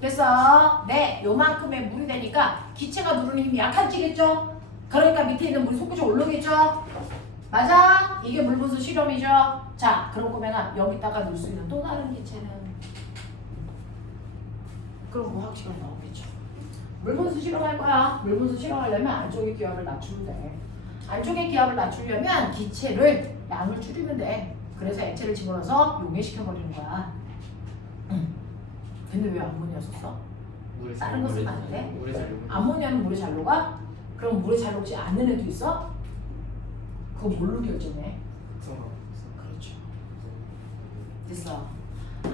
됐어? 네, 요만큼의 물이 되니까 기체가 누르는 힘이 약해지겠죠? 그러니까 밑에 있는 물이 솟구쳐 올라오겠죠? 맞아? 이게 물분수 실험이죠? 자, 그런 거면 여기다가 넣을 수 있는 또 다른 기체는 그럼 무학시간 나오겠죠. 물분수 실험할 거야. 물분수 실험하려면 안쪽의 기압을 낮추면 돼. 안쪽의 기압을 낮추려면 기체를 양을 줄이면 돼. 그래서 액체를 집어넣어서 용해시켜버리는 거야. 근데 왜 암모니아 썼어? 다른 거 쓰면 안 돼? 물에 잘 녹는. 암모니아는 물에 잘 녹아? 그럼 물에 잘 녹지 않는 애도 있어? 그거 뭘로 결정해? 그렇죠. 됐어.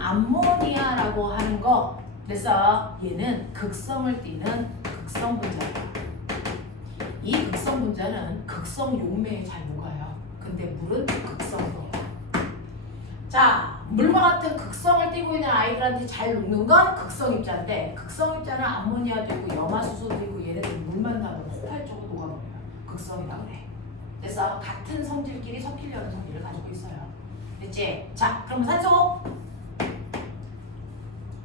암모니아라고 하는 거 됐어. 얘는 극성을 띠는 극성 분자야. 이 극성 분자는 극성 용매에 잘 녹아요. 근데 물은 극성이에요. 자, 물과 같은 극성을 띠고 있는 아이들한테 잘 녹는 건 극성 입자인데 극성 입자는 암모니아도 있고 염화수소도 있고 얘네들 물만 닿으면 폭발적으로 녹아버려요. 극성이다 그래. 그래서 같은 성질끼리 섞이려는 성질을 가지고 있어요. 됐지? 자, 그럼 산소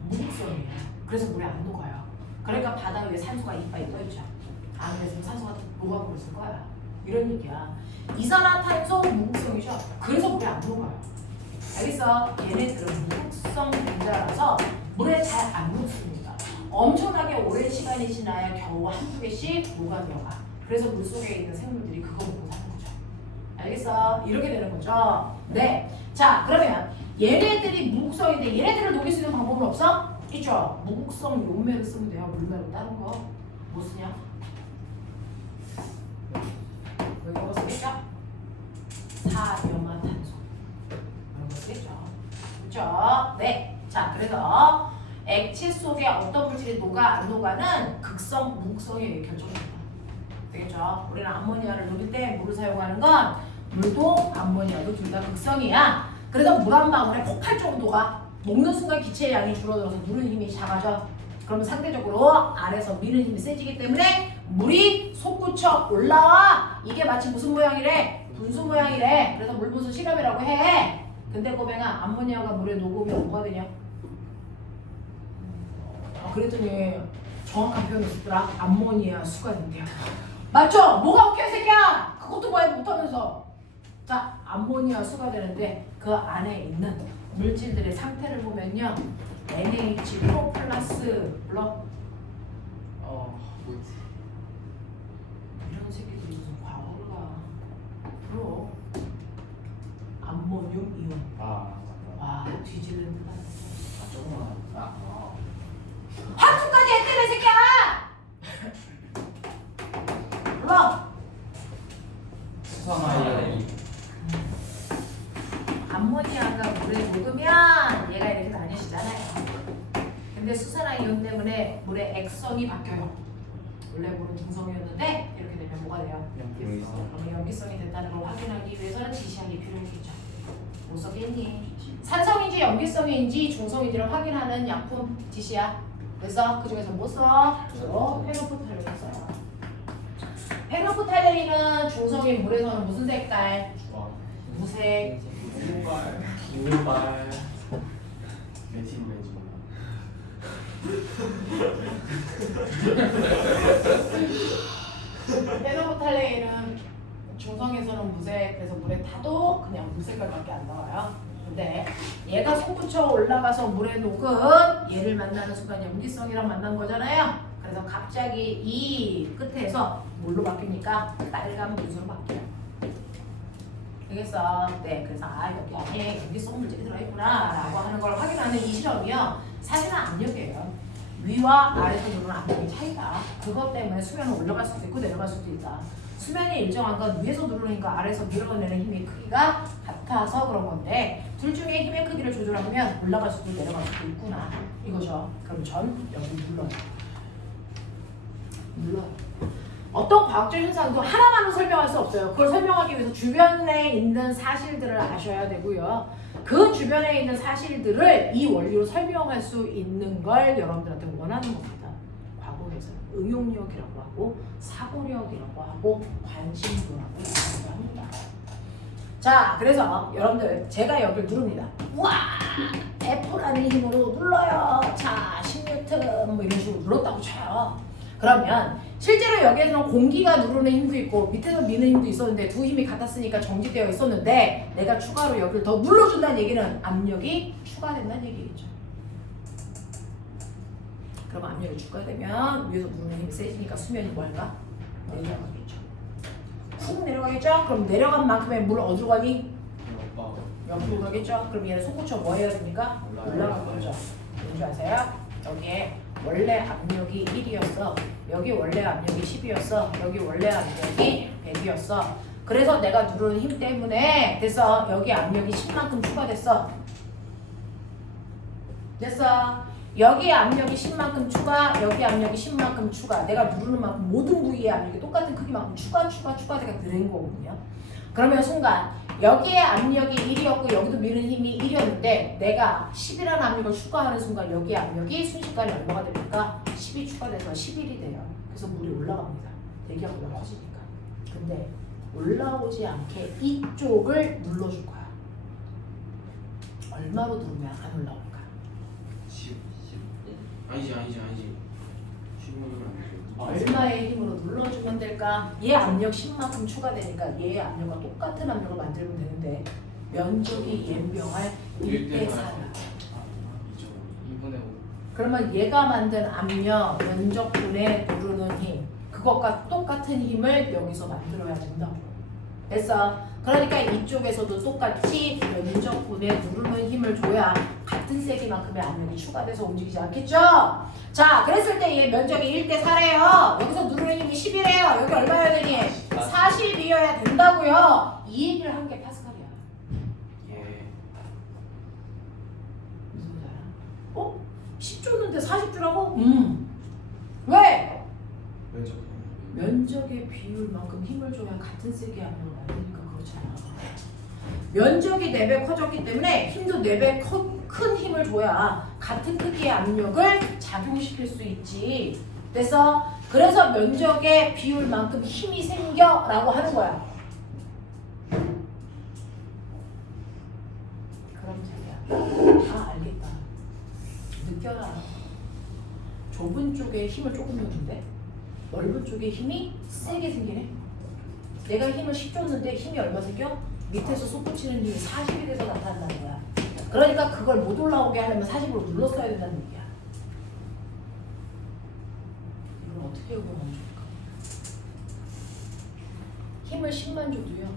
무극성이에요. 그래서 물에 안 녹아요. 그러니까 바다 위에 산소가 이빨이 떠있죠. 안에서 산소가 녹아버렸을 거야. 이런 얘기야. 이산화탄소 무극성이죠. 그래서 물에 안 녹아요. 알겠어? 얘네들은 무극성 분자라서 물에 잘 안 녹습니다. 엄청나게 오랜 시간이 지나야 겨우 한두 개씩 녹아들어가. 그래서 물속에 있는 생물들이 그거 먹고 사는 거죠. 알겠어? 이렇게 되는 거죠. 네. 자, 그러면 얘네들이 무극성인데 얘네들을 녹일 수 있는 방법은 없어? 있죠. 무극성 용매를 쓰면 돼요. 물 말고 다른 거 뭐 쓰냐? 이런 거 쓰겠죠? 사염화탄소 이런 거 쓰겠죠. 그렇죠? 네. 자, 그래서 액체 속에 어떤 물질이 녹아 안 녹아는 극성, 무극성에 결정됩니다. 되겠죠? 우리는 암모니아를 녹일 때 물을 사용하는 건 물도 암모니아도 둘 다 극성이야. 그래서 물 한 방울에 폭발 정도가 녹는 순간 기체의 양이 줄어들어서 누르는 힘이 작아져. 그러면 상대적으로 아래서 미는 힘이 세지기 때문에 물이 솟구쳐 올라와. 이게 마치 무슨 모양이래? 분수 모양이래. 그래서 물분수 시럽이라고 해. 근데 꼬맹아, 암모니아가 물에 녹으면 뭐가 되냐? 그랬더니 정확한 표현을 쓰더라. 암모니아 수가 된대요. 맞죠? 뭐가 웃겨 이 새끼야? 그것도 뭐 못하면서. 자, 암모니아 수가 되는데 그 안에 있는 물질들의 상태를 보면요. NH 플러스 물론 뭐지? 이런 새끼들이 무슨 과거를 가. 그럼 암모늄 이온. 와, 뒤질는다. 조금만. 학수까지 했대며 이 새끼야! 물론 수산화의 암모니아가 물에 녹으면 얘가 이렇게 나뉘어지잖아요. 근데 수산화이온 때문에 물의 액성이 바뀌어요. 원래 물은 중성이었는데 이렇게 되면 뭐가 돼요? 그러면 염기성이 됐다는 걸 확인하기 위해서는 지시학이 필요했겠죠. 못 썼겠니? 산성인지 염기성인지 중성인지를 확인하는 약품 지시약. 그래서 그 중에서 뭐 써? 주로 페노프탈렌을 써요. 페노프탈렌은 중성인 물에서는 무슨 색깔? 무색. 기울발 매직 페노프탈렌은 중성에서는 무색, 그래서 물에 타도 그냥 무색깔밖에 안 나와요. 근데 얘가 솟구쳐 올라가서 물에 녹은 얘를 만나는 순간 염기성이랑 만난 거잖아요. 그래서 갑자기 이 끝에서 뭘로 바뀝니까? 빨간 분수로 바뀌어요. 되겠어? 네, 그래서 여기 안에 염기성 물질이 들어있구나 라고 하는 걸 확인하는 이 실험이요. 사실은 압력이에요. 위와 아래에서 누르는 압력의 차이다. 그것 때문에 수면은 올라갈 수도 있고 내려갈 수도 있다. 수면이 일정한 건 위에서 누르는 힘과 아래에서 밀어내는 힘의 크기가 같아서 그런 건데 둘 중에 힘의 크기를 조절하면 올라갈 수도 내려갈 수도 있구나 이거죠. 그럼 전 여기 눌러요. 어떤 과학적 현상도 하나만은 설명할 수 없어요. 그걸 설명하기 위해서 주변에 있는 사실들을 아셔야 되고요. 그 주변에 있는 사실들을 이 원리로 설명할 수 있는 걸 여러분들한테 원하는 겁니다. 과거에서는 응용력이라고 하고 사고력이라고 하고 관심도라고 합니다. 자, 그래서 여러분들 제가 여기를 누릅니다. 우와! F라는 힘으로 눌러요. 자, 10N 뭐 이런 식으로 눌렀다고 쳐요. 그러면 실제로 여기에서는 공기가 누르는 힘도 있고 밑에서 미는 힘도 있었는데 두 힘이 같았으니까 정지되어 있었는데 내가 추가로 여기를 더 눌러준다는 얘기는 압력이 추가된다는 얘기겠죠. 그럼 압력이 추가되면 위에서 누르는 힘이 세지니까 수면이 뭐 할까? 내려가겠죠. 훅 내려가겠죠? 그럼 내려간 만큼의 물 어디로 가니? 옆으로 가겠죠? 그럼 얘는 솟구쳐 뭐 해야 됩니까? 올라간 거죠. 뭔지 아세요? 여기에 원래 압력이 1이었어. 여기 원래 압력이 10이었어. 여기 원래 압력이 100이었어. 그래서 내가 누르는 힘 때문에 됐어. 여기 압력이 10만큼 추가됐어. 됐어. 여기 압력이 10만큼 추가, 여기 압력이 10만큼 추가. 내가 누르는 만큼 모든 부위의 압력이 똑같은 크기만큼 추가가 된 거거든요. 그러면 순간 여기에 압력이 1이었고 여기도 미는 힘이 1이었는데 내가 10이라는 압력을 추가하는 순간 여기 압력이 순식간에 얼마가 됩니까? 10이 추가돼서 11이 돼요. 그래서 물이 올라갑니다. 대기압보다 커지니까. 근데 올라오지 않게 이쪽을 눌러줄 거야. 얼마로 누르면 안 올라올까? 아니지 10분은 안 되죠. 얼마의 힘으로 눌러주면 될까? 얘 압력 10만큼 추가되니까 얘의 압력과 똑같은 압력을 만들면 되는데 면적이 얘병할 1대 4야. 2분의 5. 그러면 얘가 만든 압력, 면적분의 누르는 힘 그것과 똑같은 힘을 여기서 만들어야 된다고. 됐어? 그러니까 이쪽에서도 똑같이 면적분의 누르는 힘을 줘야 같은 세기만큼의 압력이 추가돼서 움직이지 않겠죠? 자, 그랬을 때 얘 면적이 1대 4래요. 여기서 누르는 힘이 10이래요. 여기 얼마여야 되니? 40이어야 된다고요. 이 얘기를 한 게 파스칼이야. 예. 무슨 말 알아? 줬는데 40 주라고? 왜? 왼쪽. 면적의 비율만큼 힘을 줘야 같은 세기의 압력을 만드니까 그렇잖아. 면적이 4배 커졌기 때문에 힘도 4배 큰 힘을 줘야 같은 크기의 압력을 작용시킬 수 있지. 됐어? 그래서 면적의 비율만큼 힘이 생겨라고 하는 거야. 그럼 자기야, 아 알겠다. 느껴라. 좁은 쪽에 힘을 조금 줬는데 넓은 쪽에 힘이 세게 생기네. 내가 힘을 10 줬는데 힘이 얼마 생겨? 밑에서 솟구치는 힘이 40이 돼서 나타난다는 거야. 그러니까 그걸 못 올라오게 하려면 40으로 눌렀어야 된다는 얘기야. 이걸 어떻게 적용하면 좋을까? 힘을 10만 줘도요.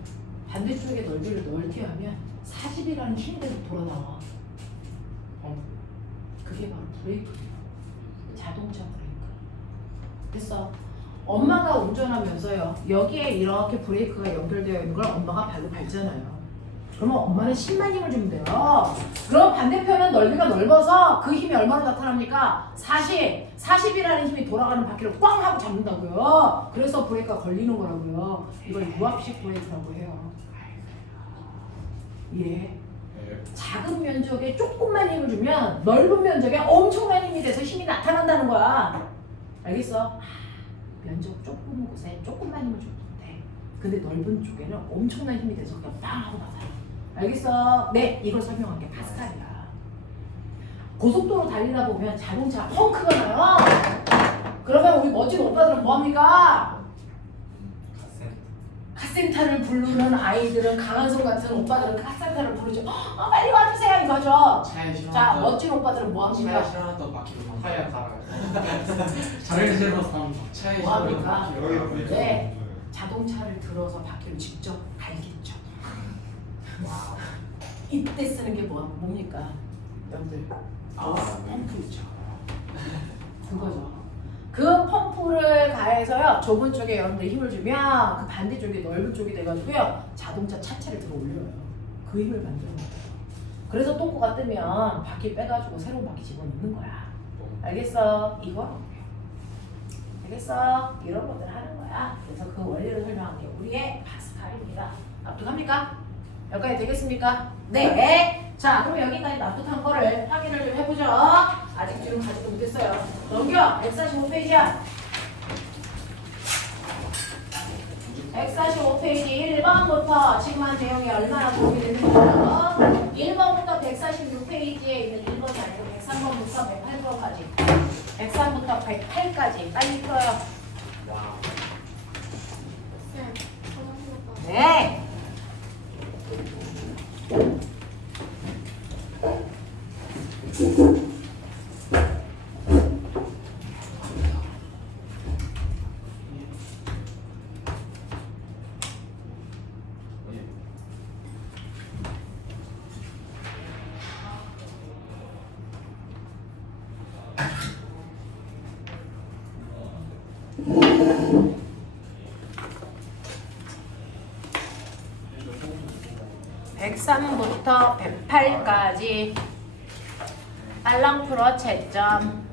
반대쪽의 넓이를 넓게 하면 40이라는 힘이 돼서 돌아 나와. 그게 바로 브레이크예요. 자동차 브레이크. 됐어. 엄마가 운전하면서요. 여기에 이렇게 브레이크가 연결되어 있는 걸 엄마가 발로 밟잖아요. 그러면 엄마는 10만 힘을 주면 돼요. 그럼 반대편은 넓이가 넓어서 그 힘이 얼마로 나타납니까? 40. 40이라는 힘이 돌아가는 바퀴를 꽝 하고 잡는다고요. 그래서 브레이크가 걸리는 거라고요. 이걸 유압식 브레이크라고 해요. 예. 작은 면적에 조금만 힘을 주면 넓은 면적에 엄청난 힘이 돼서 힘이 나타난다는 거야. 알겠어? 면적 조금 곳에 조금만 힘을 줘도 돼. 근데 넓은 쪽에는 엄청난 힘이 돼서 그냥 빵 하고 나타나. 알겠어? 네, 이걸 설명한 게 파스칼이야. 고속도로 달리다 보면 자동차 펑크가 나요. 그러면 우리 멋진 오빠들은 뭐합니까? 카센터를 부르는 아이들은 강한성 같은 오빠들은 카센터를 부르죠. 빨리 와주세요 이거죠. 자, 멋진 오빠들은 뭐합니까? 차에 실어놨던 바퀴로 타이어 갈아요. 차를 실어서 차에 뭐합니까? 실어놨던 바퀴로 네, 자동차를 들어서 바퀴를 직접 갈겠죠. 와우. 이때 쓰는 게 뭡니까? 여러분들 펌프 있죠. 그거죠. 그 펌프를 가해서요 좁은 쪽에 여러분들 힘을 주면 그 반대쪽이 넓은 쪽이 돼가지고요 자동차 차체를 들어 올려요. 그 힘을 만드는 거예요. 그래서 똥꼬가 뜨면 바퀴 빼가지고 새로운 바퀴 집어넣는 거야. 알겠어? 이거? 알겠어? 이런 것들 하는 거야. 그래서 그 원리를 설명한 게 우리의 파스칼입니다. 납득합니까? 여기까지 되겠습니까? 네. 자, 그럼 여기까지 납득한 거를 확인을 좀 해보죠. 아직 지금 가지도 못했어요. 넘겨. 145페이지야. 145페이지 1번부터 지금 한 내용이 얼마나 도움이 되는지요. 1번부터 146페이지에 있는 1번이 아니고 103번부터 108번까지. 103부터 108까지. 빨리 풀어요. 와우. 네. 네. 103부터 108까지 빨랑 풀어 채점.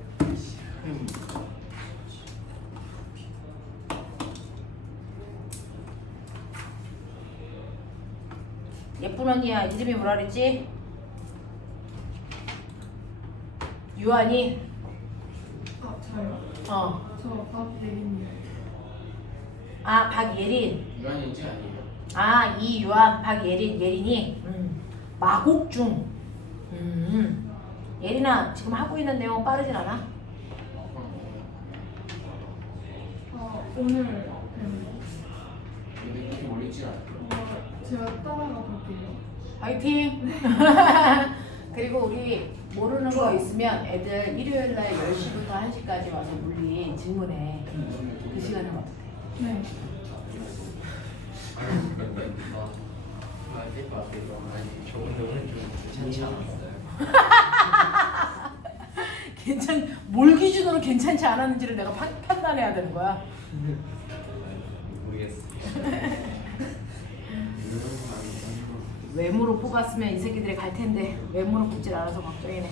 예쁜 언니야 이름이 뭐라 그랬지? 유한이? 저요? 어. 저 박예린이요. 아 박예린. 유한인지 아니에요? 아 이유한 박예린 예린이. 마곡중. 예린아 지금 하고 있는 내용 빠르진 않아? 오늘 뵙는 근데 이렇게 올리지 않아요? 제가 따라가 볼게요. 화이팅! 그리고 우리 모르는 거 있으면 애들 일요일날 10시부터 1시까지 와서 물리 질문해. 그 시간은 어떻게? 네. 괜찮지 않았어요? 뭘 기준으로 괜찮지 않았는지를 내가 판단해야 되는 거야. 모르겠어요. 외모로 뽑았으면 이 새끼들이 갈 텐데 외모로 뽑질 않아서 걱정이네.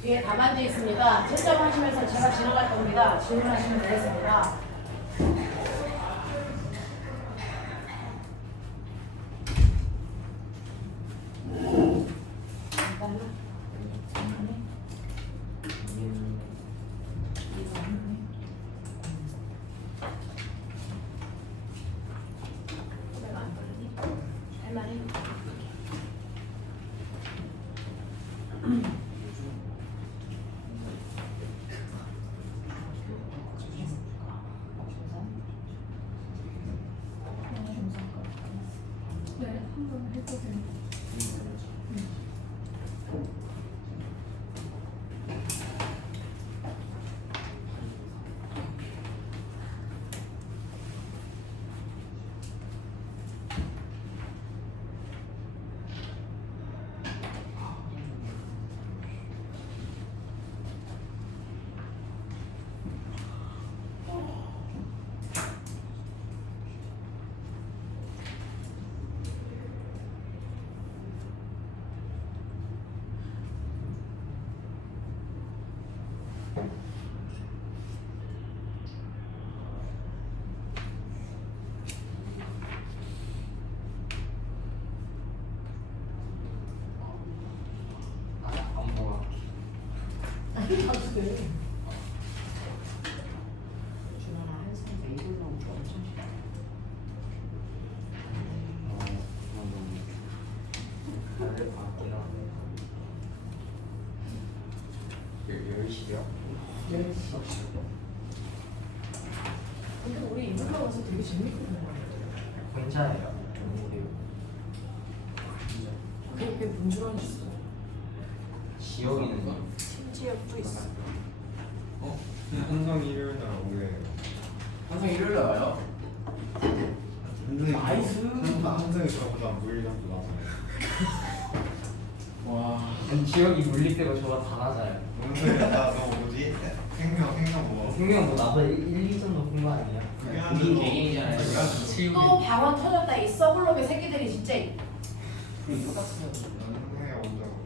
뒤에 답안지 있습니다. 채점하시면서 제가 지나갈 겁니다. 질문하시면 되겠습니다. 할만해? 네, 한번 해도 돼요. 안 보아. 준원아 한참 메이블 나온 거 엄청 싫어. 다들 바뀌라. 10시요? 10시. 근데 우리 인물로 와서 되게 재밌거든요. 혼자예요. 그게 문주런이 있어. 지영이는 거? 심지어도 있어. 항상 일요일 날 오게. 항상 일요일에 와요. 나이스. 항상 저보다 물리적도 나서. 와. 지영이 물릴 때가 저보다 다 낮아요. 뭔 소리야? 너 뭐지? 생명 뭐? 생명 뭐 나보다 1, 2점 높은 거 아니야? 그게 우리 개개인이잖아요. 또 방언 터졌다. 이 썩을놈의 새끼들이 진짜. 그럼 똑같으면 항상에 온다고.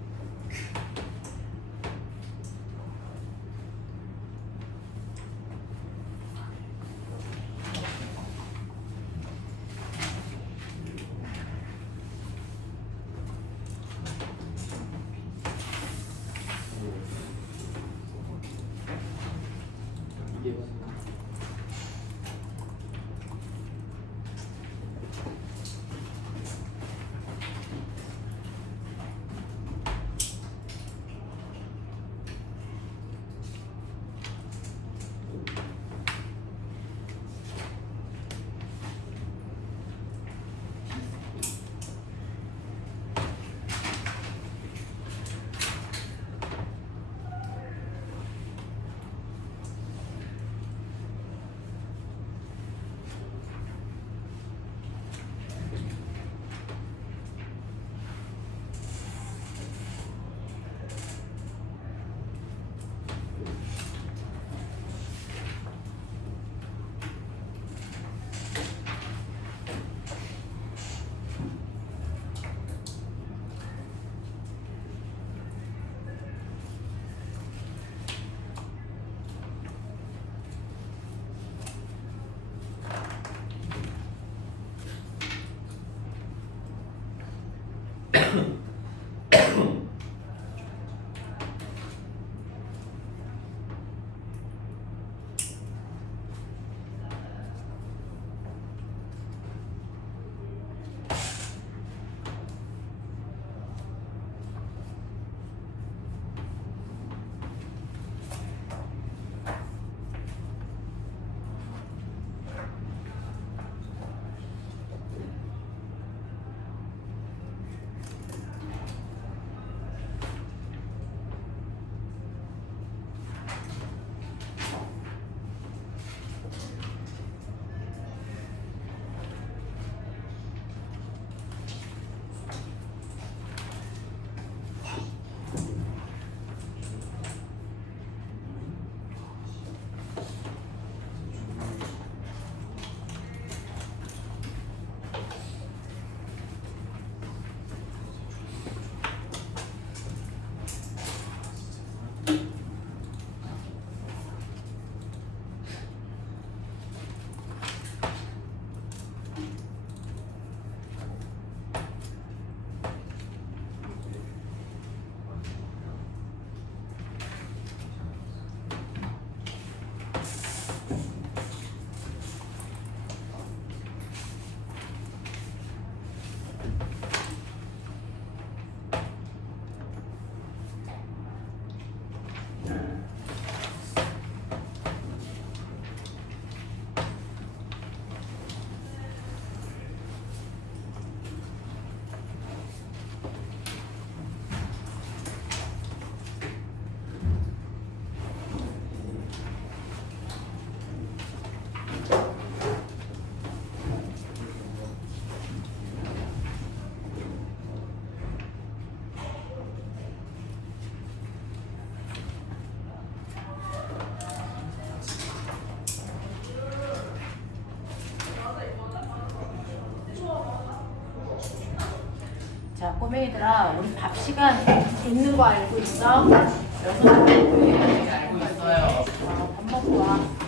자, 꼬맹이들아, 우리 밥 시간 있는 거 알고 있어? 여섯 시 알고 있어요. 밥 먹고 와.